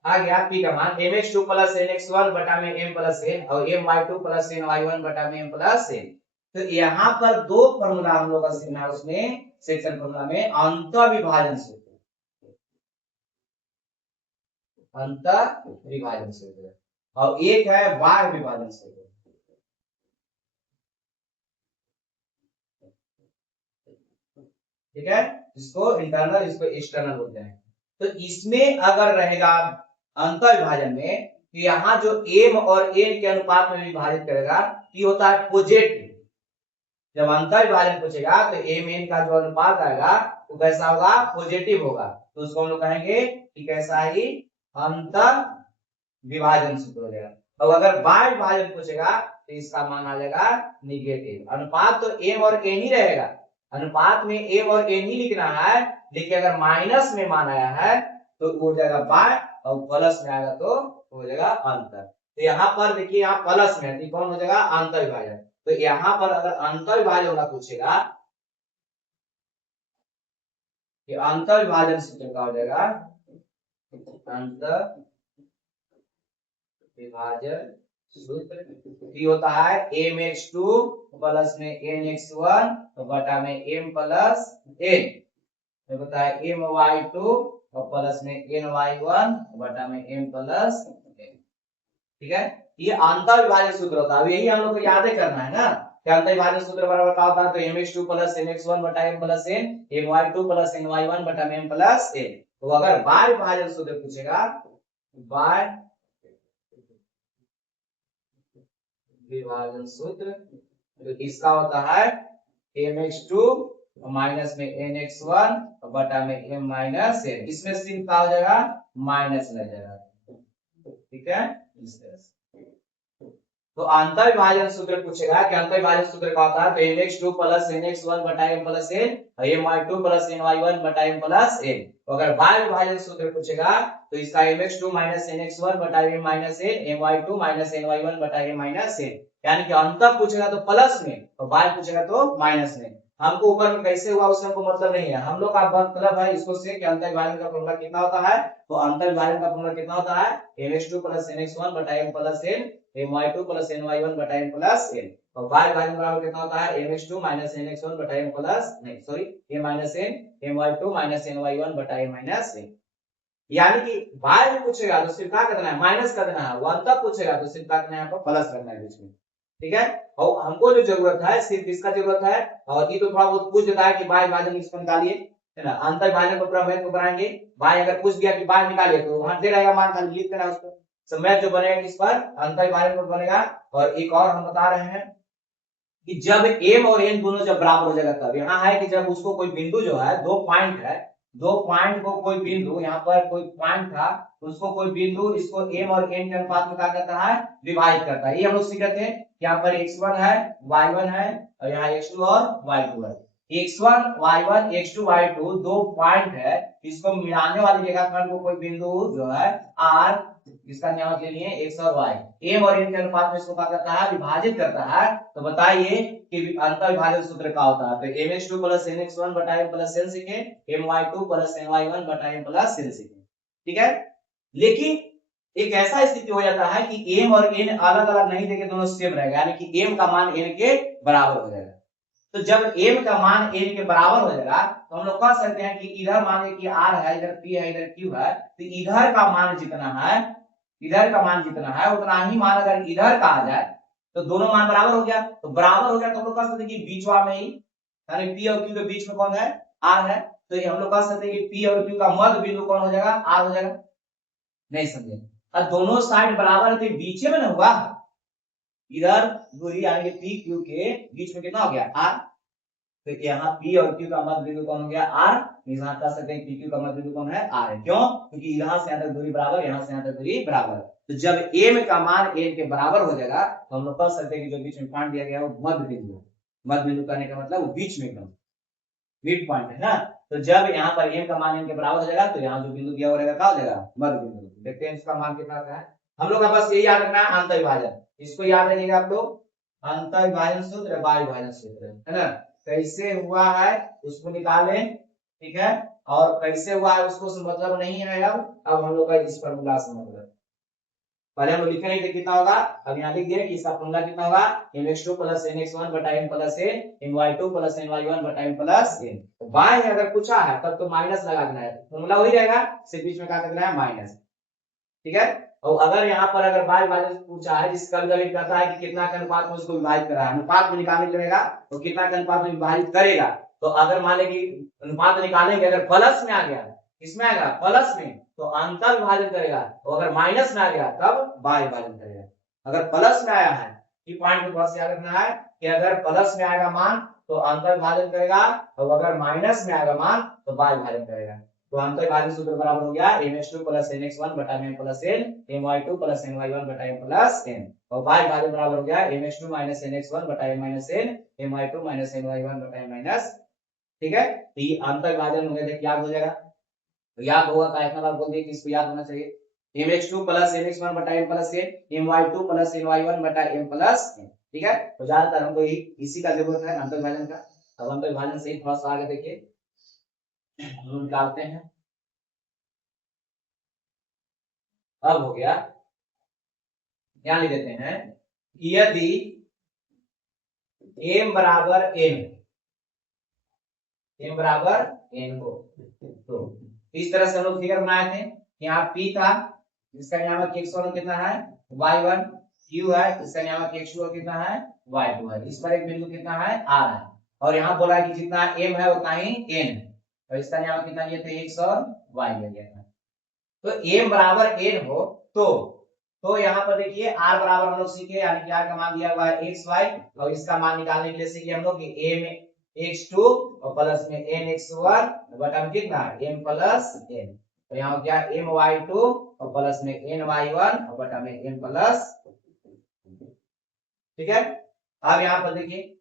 आ गया p का मान mx2 प्लस nx1 बटा में m प्लस n और my2 प्लस ny1 बटा में m प्लस n। तो यहाँ पर दो फॉर्मूला हम लोग का सीखना है उसमें सेक्शन फॉर्मूला में अंतर विभाजन सूत्र, अंतर विभाजन सूत्र और एक है बाह्य विभाजन सूत्र। ठीक है, इसको इंटरनल इसको एक्सटर्नल बोलते हैं। तो इसमें अगर रहेगा अंतर विभाजन में तो यहाँ जो m और n के अनुपात में विभाजित करेगा ये होता है पॉजिटिव। जब अंतर विभाजन पूछेगा तो m n का जो अनुपात आएगा वो कैसा होगा, पॉजिटिव होगा। तो उसको हम लोग कहेंगे कि कैसा ही अंतर विभाजन सूत्र हो जाएगा। और अगर बाह्य विभाजन पूछेगा तो इसका मान आ जाएगा निगेटिव। अनुपात तो m और n ही रहेगा, अनुपात में m और n ही लिखना है, लेकिन अगर माइनस में मान आया है तो हो जाएगा बाह्य और प्लस में आएगा तो हो जाएगा अंतर। तो यहाँ पर देखिए यहाँ प्लस में है तो कौन हो जाएगा, अंतर विभाजन। तो यहाँ पर अगर अंतर विभाजन वाला पूछेगा कि अंतर विभाजन सूत्र का हो जाएगा अंतर विभाजन सूत्र ये होता है mx2 प्लस में nx1 बटा में m प्लस n, ये होता है my2 और प्लस में ny1 बटा में m प्लस n। ठीक है, ये अंतर विभाजन सूत्र होता है। अब यही हम लोग को याद करना है ना कि अंतर विभाजन सूत्र बराबर क्या होता है, तो mx2 प्लस nx1 बटा m plus n, my2 plus ny1 बटा में m प्लस n। तो अगर बाह्य विभाजन सूत्र पूछेगा, बाह्य विभाजन सूत्र तो इसका होता है mx2 माइनस में nx1 बटा में m माइनस n। इसमें सिर्फ क्या हो जाएगा, माइनस लग जाएगा। ठीक है, इस तरह से। तो अंतर विभाजन सूत्र पूछेगा कि अंतर विभाजन सूत्र क्या होता है, तो mx2 प्लस nx1 बटा m प्लस n और my2 प्लस ny1 बटा m प्लस n। तो अगर बाह्य विभाजन सूत्र पूछेगा तो इसका mx2 माइनस nx1 बटा m minus n, my2 minus ny1 बटा m माइनस n। यानी कि अंतर पूछेगा तो प्लस में और बाह्य पूछेगा तो माइनस में। हमको ऊपर में कैसे हुआ उससे हमको मतलब नहीं है, हम लोग का मतलब है इसको से कि अंतर विभाजन का फॉर्मूला कितना होता है, तो अंतर विभाजन का फॉर्मूला कितना होता है mx2 प्लस nx1 बटा m plus n, my2 plus ny1 बटा m प्लस n। और बाह्य विभाजन बराबर कितना होता है mx2 माइनस nx1 बटा m प्लस नहीं sorry m minus n, my2 minus ny1 बटा m माइनस n। यानी कि बाह्य में पूछेगा तो सिर्फ क्या करना है, माइनस कर देना है, वो अंतर पूछेगा तो सिर्फ क्या करना है, यहाँ पर प्लस करना है बीच में। ठीक है, और हमको जो जरूरत है सिर्फ इसका जरूरत है, और ये तो थोड़ा बहुत पूछ देता है कि बाह्य विभाजन इसको निकालिए, है ना। अंतर विभाजन को पूरा मैथ को बनाएंगे, बाह्य अगर पूछ दिया कि बाह्य निकालिए तो वहां दे रहेगा मान, खाली लिख देना उस पर। सब मैथ जो बनेगा इस पर अंतर विभाजन को बनेगा। और एक और हम बता रहे हैं कि जब m और n दोनों जब बराबर हो जाएगा तब, यहाँ है कि जब उसको कोई बिंदु जो है दो पॉइंट है, दो पॉइंट को कोई बिंदु यहाँ पर कोई पॉइंट था तो उसको कोई बिंदु इसको m और n के अनुपात में क्या करता है, विभाजित करता है। ये हम लोग सीखे थे, यहाँ पर x1 है y1 है और यहाँ x2 और y2 है। x1 y1 x2 y2 दो पॉइंट है, इसको मिलाने वाली जगह पर कोई बिंदु जो है r, इसका नाम ले लिए x और y, m और n के अनुपात में इसको क्या करता है, विभाजित करता है। तो बताइए कि अंतर विभाजन सूत्र क्या होता है, तो mx2 प्लस nx1 बटा m प्लस n सीखे, my2 प्लस ny1 बटा m प्लस n सीखे। ठीक है, लेकिन एक ऐसा स्थिति हो जाता है कि m और n अलग अलग नहीं देके दोनों सेम रहेगा, यानी कि m का मान n के बराबर हो जाएगा। तो जब m का मान n के बराबर हो जाएगा तो हम लोग कह सकते हैं कि इधर मान कि r है, इधर p है, इधर q है, तो इधर का मान जितना है, इधर का मान जितना है उतना ही मान अगर इधर का आ जाए तो दोनों मान बराबर हो गया। तो बराबर हो गया तो हम लोग कह सकते हैं कि बीच में ही, यानी p और q के बीच में कौन है, r है। तो ये हम लोग कह सकते हैं कि p और q का मध्य बिंदु कौन हो जाएगा, r हो जाएगा। नहीं समझे, और दोनों साइड बराबर है तो बीच में ना हुआ, इधर दूरी यानी p q के बीच में कितना हो गया, r। तो यहाँ p और q का मध्य बिंदु कौन हो गया, r। यहाँ कह सकते हैं p q का मध्य बिंदु कौन है, r है। क्यों, क्योंकि यहाँ से यहाँ तक दूरी बराबर, यहाँ से यहाँ तक दूरी बराबर। तो जब m का मान n के बराबर हो जाएगा तो हम लोग कह सकते हैं कि जो बीच में पॉइंट दिया गया है वो मध्य बिंदु। मध्य बिंदु कहने का मतलब वो बीच में एकदम मिड पॉइंट है ना। तो जब यहाँ पर m का मान n के बराबर हो जाएगा तो यहाँ जो बिंदु दिया हुआ रहेगा क्या हो जाएगा, मध्य बिंदु। देखते हैं इसका मान कितना आता है। हम लोग का बस ये याद रखना है अंतर विभाजन, इसको याद रखिएगा आप लोग, अंतर विभाजन सूत्र, बाह्य विभाजन सूत्र, है ना। कैसे हुआ है उसको निकालें, ठीक है। और कैसे हुआ है उसको मतलब नहीं है। अब हम लोग का इस फॉर्मूला से मतलब पहले हम लोग लिखे नहीं थे कितना होगा, अब यहाँ लिख दिए कि इसका फॉर्मूला कितना होगा mx2 प्लस nx1 बटा m plus n my2 plus ny1 बटा m प्लस n। तो बाय अगर पूछा है तब तो माइनस लगा देना है, फॉर्मूला वही रहेगा, सिर्फ बीच में क्या करना है माइनस। ठीक है। और अगर यहाँ पर अगर बाय वाले पूछा है जिस कभी कभी कहता है कि कितना के अनुपात में उसको विभाजित करा है, अनुपात में निकालने लगेगा तो कितना के अनुपात में विभाजित करेगा। तो अगर मान ले कि अनुपात निकालेंगे अगर प्लस में आ गया, किसमें आएगा प्लस में, तो अंतर विभाजन करेगा। तो अगर माइनस में आ गया तब बाय विभाजन करेगा। अगर प्लस में आया है की पॉइंट को बस याद रखना है कि अगर प्लस में आएगा मान तो अंतर विभाजन करेगा, और अगर माइनस में आएगा मान तो बाय विभाजन करेगा। तो अंतर विभाजन सूत्र बराबर हो गया mx2 प्लस nx1 बटा m plus n my2 plus ny1 बटा m प्लस n, और बाय विभाजन बराबर हो गया mx2 माइनस nx1 बटा m minus n my2 minus ny1 बटा m माइनस। ठीक है। तो ये अंतर विभाजन हो गया, याद हो जाएगा। तो याद होगा का इतना बार बोल दिए कि इसको याद होना चाहिए mx2 प्लस nx1 बटा m plus n my2 plus ny1 बटा m प्लस n। ठीक है। तो ज्यादातर हमको इसी का जरूरत है अंतर विभाजन का। अब अंतर विभाजन से थोड़ा सा आगे देखिए हम निकालते हैं। अब हो गया, ध्यान देते हैं यदि m बराबर n हो तो इस तरह से हम लोग फिगर बनाए थे। यहाँ p था जिसका नियामक x1 कितना है y1, q है इसका नियामक x2 कितना है y2 है, इस पर एक बिंदु कितना है r है, और यहाँ बोला है कि जितना m है उतना ही n है, और इसका नियामक कितना लिए थे x और y ले लिया था। तो m बराबर n हो तो यहाँ पर देखिए r बराबर हम लोग सीखे, यानी कि r का मान दिया हुआ है xy, और इसका मान निकालने के लिए सीखे हम लोग कि m x2 और प्लस में n x1 बटा में कितना m प्लस n। तो यहाँ क्या m y2 और प्लस में n y1 और बटा में m प्लस। ठीक है। अब यहाँ पर देखिए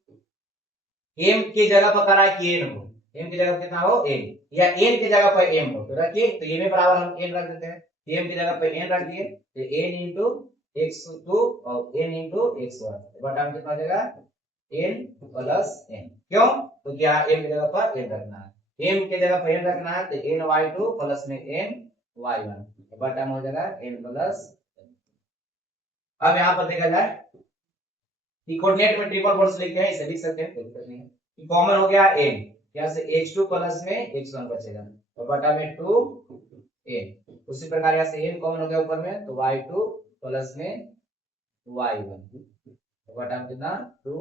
m की जगह पर करा है कि n हो, m की जगह कितना हो n, या n की जगह पर m हो तो रखिए, तो m बराबर हम n रख देते हैं, m की जगह पे n रख दिए तो n इंटू x2 और n इंटू x1 बटा में कितना हो जाएगा n प्लस n। क्यों, तो क्या m की जगह पर n रखना है, m की जगह पर n रखना है तो n y2 प्लस में n y1 बटा में हो जाएगा n प्लस। अब यहाँ पर देखा जाए कि कोऑर्डिनेट में ट्रिपल फोर्स लिखते हैं, इसे लिख सकते हैं, कोई दिक्कत नहीं है। कॉमन हो गया n, यहाँ से x2 प्लस में x1 बचेगा तो बटा में 2 n। उसी प्रकार यहाँ से n कॉमन हो गया ऊपर में तो y2 प्लस में y1 बटा में कितना 2,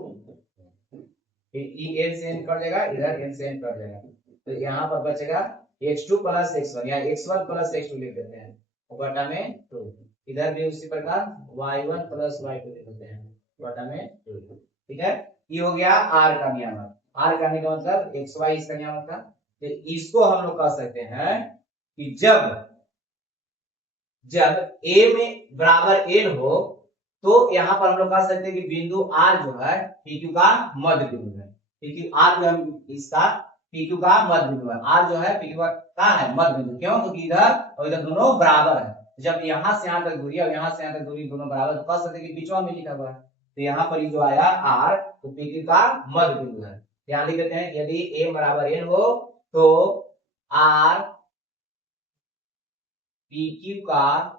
फिर n से n कट जाएगा, इधर n से n कट जाएगा, तो यहाँ पर बचेगा x2 प्लस x1 या x1 प्लस x2 लिख देते हैं बटा में 2, इधर भी उसी प्रकार y1 प्लस y2 लिख देते हैं बटा में 2। ठीक है। ये हो गया r का नियामक, r करने का मतलब xy इसका नियामक था। तो इसको हम लोग कह सकते हैं कि जब a में बराबर n हो तो यहाँ पर हम लोग कह सकते हैं कि बिंदु r जो है pq का मध्य बिंदु है, क्योंकि r जो है इसका pq का मध्य बिंदु है, r जो है pq का है मध्य बिंदु। क्यों, क्योंकि इधर और इधर दोनों बराबर है, जब यहाँ से यहाँ तक दूरी और यहाँ से यहाँ तक दूरी दोनों बराबर तो कह सकते हैं कि बीचवा में लिखा हुआ है, तो यहाँ पर जो आया r तो pq का मध्य बिंदु है। यहाँ लिख देते हैं यदि m बराबर n हो तो r pq का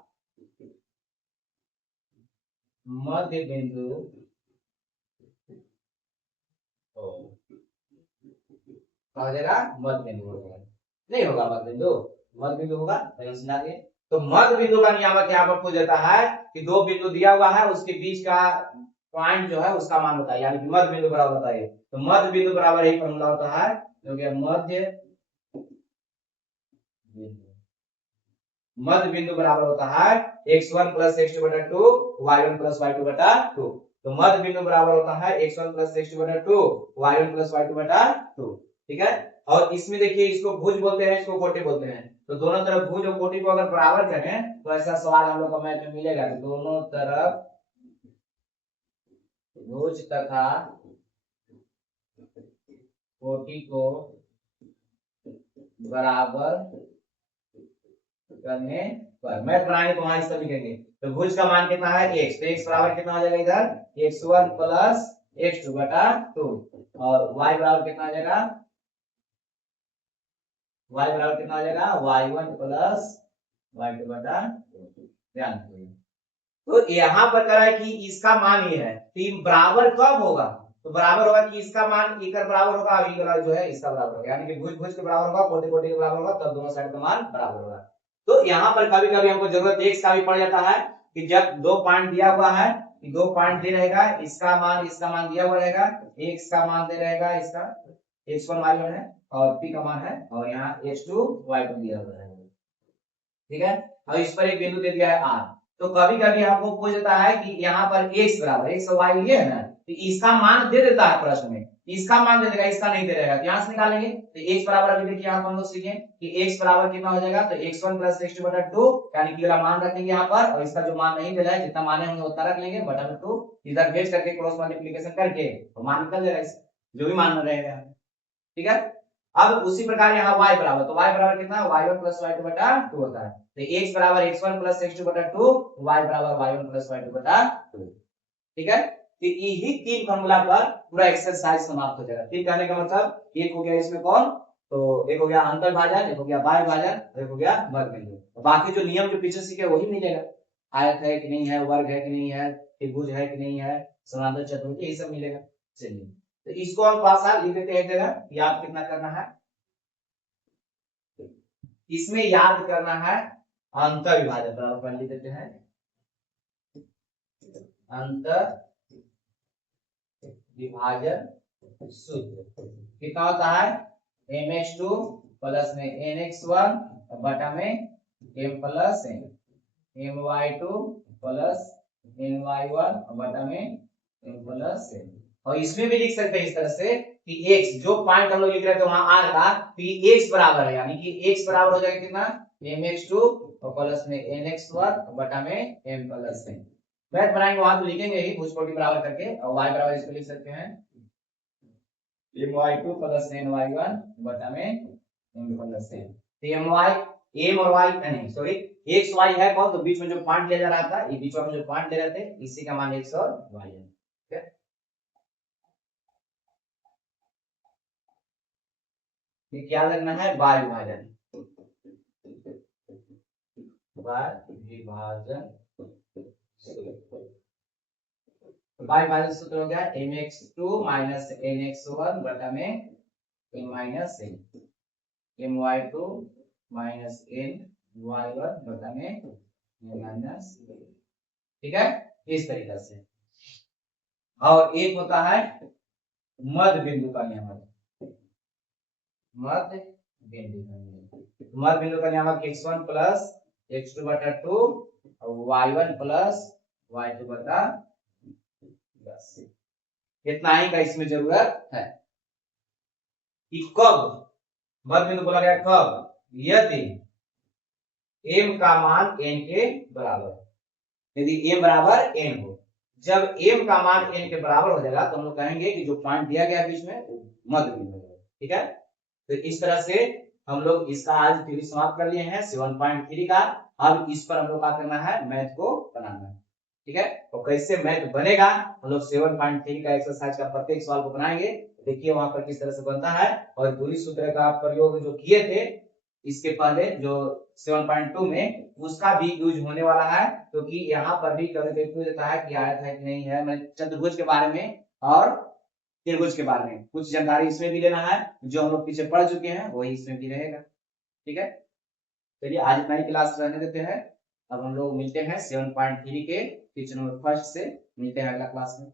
मध्य बिंदु हो जाएगा, मध्य बिंदु हो जाएगा, नहीं होगा मध्य बिंदु, मध्य बिंदु होगा सुना दिए। तो मध्य बिंदु का नियामक यहाँ पर पूछ देता है कि दो बिंदु दिया हुआ है उसके बीच का पॉइंट जो है उसका मान बताइए, यानी कि मध्य बिंदु बराबर बताइए। तो मध्य बिंदु बराबर यही फॉर्मूला होता है, मध्य बिंदु बराबर होता है x1 प्लस x2 बटा 2 y1 प्लस y2 बटा 2। तो मध्य बिंदु बराबर होता है x1 प्लस x2 बटा 2 y1 प्लस y2 बटा 2। ठीक है। और इसमें देखिए इसको भुज बोलते हैं, इसको कोटि बोलते हैं, तो दोनों तरफ भुज और कोटि को अगर बराबर करें तो ऐसा सवाल हम लोग को मैथ में मिलेगा, दोनों तरफ भुज तथा कोटि को बराबर करने पर मैथ बनाएंगे तो वहां इस तरह लिखेंगे। तो भुज का मान कितना है x, तो x बराबर कितना हो जाएगा इधर x1 प्लस x2 बटा 2 और y बराबर कितना आ जाएगा y बराबर कितना हो जाएगा y1 प्लस y2 बटा 2। ध्यान दीजिए। तो यहाँ पर कह रहा है कि इसका मान ये है, तो ये बराबर कब होगा, तो बराबर होगा कि इसका मान इकर बराबर होगा, अभी वाला जो है इसका बराबर होगा, यानी कि भुज भुज के बराबर होगा, कोटि कोटि के बराबर होगा, तब दोनों साइड का मान बराबर होगा। तो यहाँ पर कभी कभी हमको जरूरत x का भी पड़ जाता है कि जब दो पॉइंट दिया हुआ है, कि दो पॉइंट दे रहेगा, इसका मान दिया हुआ रहेगा, x का मान दे रहेगा, इसका x1 y1 है और p का मान है, और यहाँ x2 y2 दिया हुआ है, ठीक है। और इस पर एक बिंदु दे दिया है r। तो कभी कभी आपको पूछ देता है कि यहाँ पर x बराबर x और y लिए है ना, तो इसका मान दे देता है प्रश्न में, इसका मान दे देगा, इसका नहीं दे रहेगा, तो यहाँ से निकालेंगे। तो x बराबर अभी देखिए यहाँ हम लोग सीखे कि x बराबर कितना हो जाएगा, तो x1 प्लस x2 बटा 2, यानी कि वाला मान रखेंगे यहाँ पर, और इसका जो मान नहीं दे रहा है, जितना माने होंगे उतना रख लेंगे, बटा में 2 इधर भेज करके क्रॉस मल्टीप्लिकेशन करके तो मान निकल जाएगा, जो भी मान रहेगा, ठीक है। अब उसी प्रकार यहाँ y बराबर, तो y बराबर कितना y1 प्लस y2 बटा 2 होता है, तो x बराबर x1 प्लस x2 बटा 2, y बराबर y1 प्लस y2 बटा 2, ठीक है। तो यही तीन फॉर्मूला पर पूरा एक्सरसाइज समाप्त हो जाएगा। तीन कहने का मतलब एक हो गया इसमें कौन, तो एक हो गया अंतर भाजन, एक हो गया बाह्य भाजन, एक हो गया वर्ग बिंदु, तो बाकी जो नियम जो पीछे सीखे वही मिलेगा, आयत है कि नहीं है, वर्ग है कि नहीं है, त्रिभुज है कि नहीं है, समांतर चतुर्भुज, यही सब मिलेगा। चलिए, तो इसको हम पासा लिख देते हैं एक जगह, याद कितना करना है, इसमें याद करना है अंतर विभाजन, बराबर लिख देते हैं अंतर विभाजन सूत्र कितना होता है, mx2 प्लस में nx1 बटा में m plus n, my2 plus ny1 बटा में m प्लस n। और इसमें भी लिख सकते हैं इस तरह से कि x जो पॉइंट हम लोग लिख रहे थे वहां r था, तो ये x बराबर है, यानी कि x बराबर हो जाएगा कितना mx2 प्लस में nx1 बटा में m प्लस n। मैथ बनाएंगे वहां तो लिखेंगे ही भुज कोटि बराबर करके, और y बराबर इसको लिख सकते हैं my2 प्लस ny1 बटा में m प्लस n। तो my m और y नहीं सॉरी x y है कौन, तो बीच में जो पॉइंट लिया जा रहा था, ये बीच में जो पॉइंट ले रहे थे, इसी का मान x और y है, ठीक है। ये क्या लगना है, बाह्य विभाजन, बाह्य विभाजन बाह्य विभाजन सूत्र हो गया mx2 माइनस nx1 बटा में m minus n, my2 minus ny1 बटा में m माइनस, ठीक है, इस तरीके से। और एक होता है मध्य बिंदु का नियम, मध्य बिंदु का नियम, मध्य बिंदु का नियम x1 प्लस x2 बटा 2 और y1 प्लस y2 बटा 10, इतना ही का इसमें जरूरत है कि कब मध्य बिंदु बोला गया, कब यदि m का मान n के बराबर, यदि m बराबर n हो, जब m का मान n के बराबर हो जाएगा तो हम लोग कहेंगे कि जो पॉइंट दिया गया बीच में मध्य बिंदु है, ठीक है। तो इस तरह से हम लोग इसका आज थ्योरी समाप्त कर लिए हैं 7.3 का। अब इस पर हम लोग क्या करना है, मैथ को बनाना है, ठीक है। तो कैसे मैथ बनेगा, हम लोग 7.3 का एक्सरसाइज का प्रत्येक सवाल को बनाएंगे, देखिए वहां पर किस तरह से बनता है, और दूरी सूत्र का प्रयोग जो किए थे इसके पहले जो 7.2 में, उसका भी यूज होने वाला है, क्योंकि यहाँ पर भी कभी कभी पूछ देता है कि आयत है कि नहीं है, मतलब चतुर्भुज के बारे में और त्रिभुज के बारे में कुछ जानकारी इसमें भी लेना है, जो हम लोग पीछे पढ़ चुके हैं वही इसमें भी रहेगा, ठीक है। चलिए आज इतना ही क्लास रहने देते हैं, अब हम लोग मिलते हैं 7.3 के टीचर नंबर फर्स्ट से, मिलते हैं अगला क्लास में।